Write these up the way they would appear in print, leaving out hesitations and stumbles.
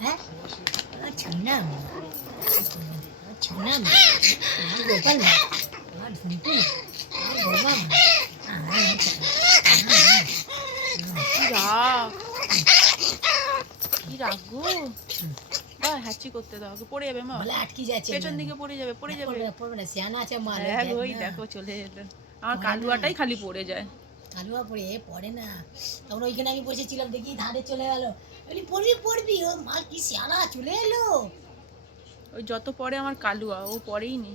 হ্যাঁ ছুনাম ছুনাম গোপাল আমার ঝুমটু আমার গোমা কি রাগ কি রাগ গো বা হ্যাচি করতে দাও পড়ে যাবে মা বলে আটকে যাচ্ছে পেছন দিকে পড়ে যাবে পড়বে না সিয়ানা আছে মা হ্যাঁ ওই দেখো চলে যেত আমার কালুয়াটাই খালি পড়ে যায় কালুয়া পড়ে না তখন ওইখানে আমি বসেছিলাম দেখি ধারে চলে গেল বলি পড়বি পড়বি ও মা কি সিয়ানা চলে এলো ওই যত পরে আমার কালুয়া ও পরেই নি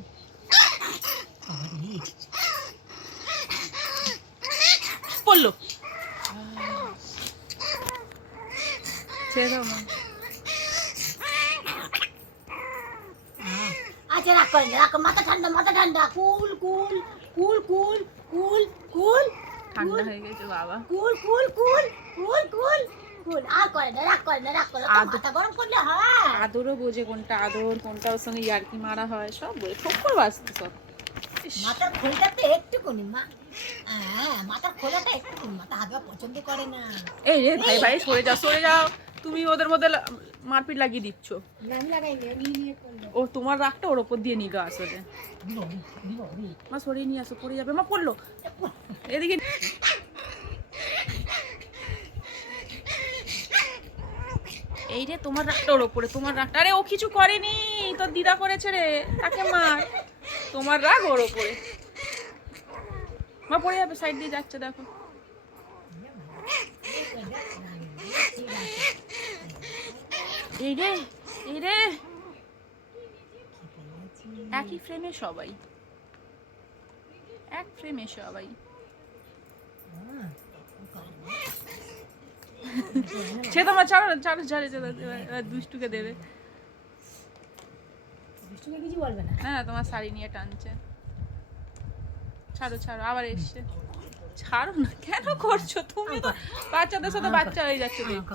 পড়লো ছেড়ে দাও মা আচ্ছা রাখ মাথা ঠান্ডা কুল কুল কুল কুল কুল কুল ঠান্ডা হয়ে গেছে বাবা কুল কুল কুল কুল কুল কুল আর করে না রাখ মাথা গরম করলে হয় আদরও বোঝে কোনটা আদর কোনটা ওর সঙ্গে ইয়ার্কি মারা হয় সব বোঝে ঠোক্কর বাজতে সব মাথার খোলটাতে একটুকুনি মা হ্যাঁ মাথার খোলাটা একটুকুনি মাথা হাত পছন্দ করে না এই রে ভাই সরে যাও তুমি ওদের মধ্যে মারপিট লাগিয়ে দিচ্ছ ও তোমার রাগটা ওর ওপর দিয়ে নিল আসলে মা সরিয়ে নিয়ে আসো পড়ে যাবে মা পড়লো এদিকে এই রে তোমার রাগটা ওর ওপরে তোমার রাগটা আরে ও কিছু করেনি তোর দিদা করেছে রে তাকে মার তোমার রাগ ওর ওপরে মা পড়ে যাবে সাইড দিয়ে যাচ্ছে দেখো এই রে একই ফ্রেমে সবাই এক ফ্রেমে সবাই সে তোমার ছাড়ো দুষ্টুকে দেবে কিছু বলবে না হ্যাঁ তোমার শাড়ি নিয়ে টানছে ছাড়ো আবার এসছে ছাড়ো না কেন করছো তুমি তো বাচ্চাদের সাথে বাচ্চা হয়ে যাচ্ছে দেখছি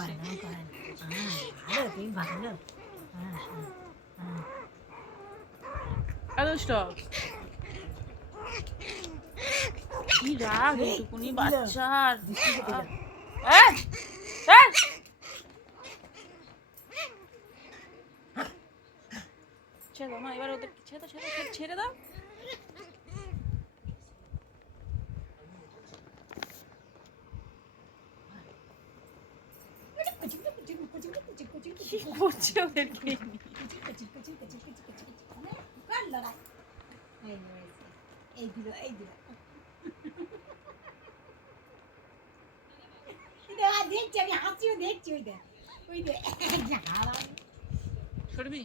কি রাগ এইটুকুনি বাচ্চার ছেড়ে দাও মা এবার ওদের ছেড়ে দাও কি করছে ওদেরকে দেখছি আমি হাসিও দেখছি সরবি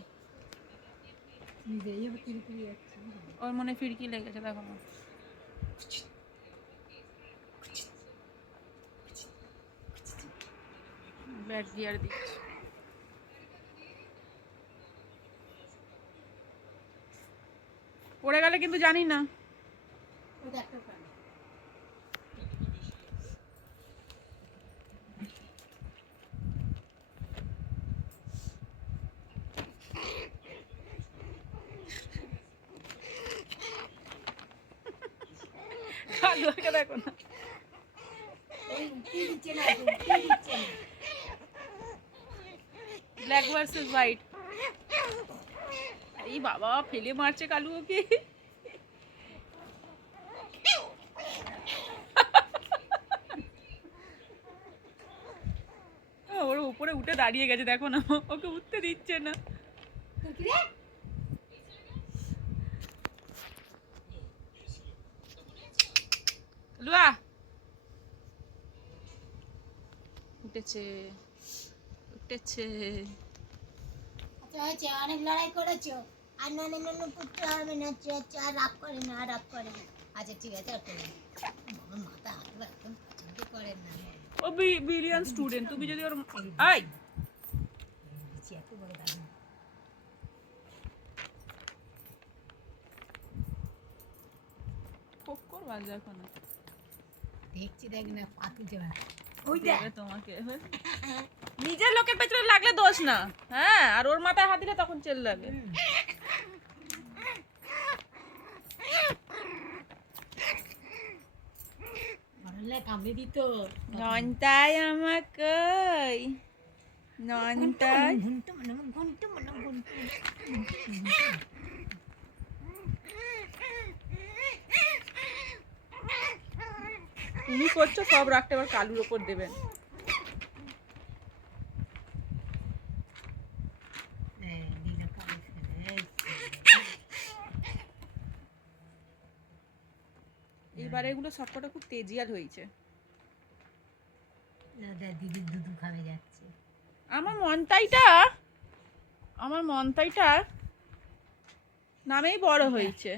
ওর মনে ফিরকি লেগেছে দেখো না ব্যাট গিয়ার দিচ্ছে পড়ে গেলে কিন্তু জানি না কালুয়াকে দেখো না ব্ল্যাক ভার্সেস হোয়াইট এই বাবা ফেলে মারছে কালুকে ওর উপরে উঠে দাঁড়িয়ে গেছে দেখো না ওকে উঠতে দিচ্ছে না লুয়া উঠেছে আচ্ছা অনেক লড়াই করেছো আর না পুত্র হবে না রাগ করে না আচ্ছা ঠিক আছে আমার মাথা হাত একদম পছন্দ করে না ও ব্রিলিয়ান্ট স্টুডেন্ট তুমি যদি ওর আই এত বড় দাম কোকর বাজ দেখো না দেখছি দেখ না পাতু যাবে ওই দেবে তোমাকে নিজের লোকের পেছনে লাগলে দোষ না হ্যাঁ আর ওর মাথায় হাত দিলে তখন চেল লাগে কামড়ে দিত ঘন্টায় আমাকে নয়নতাই ঘুন্টু মনে ঘুন্টু মনে ঘুন্টু তুমি করছো সব রাগটা এবার কালুর ওপর দেবেন। এবারে এগুলো সবকটা খুব তেজিয়াল হয়েছে। দিদির দুধু খাবে যাচ্ছে। আমার মনতাইটা নামেই বড় হয়েছে,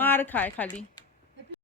মার খায় খালি।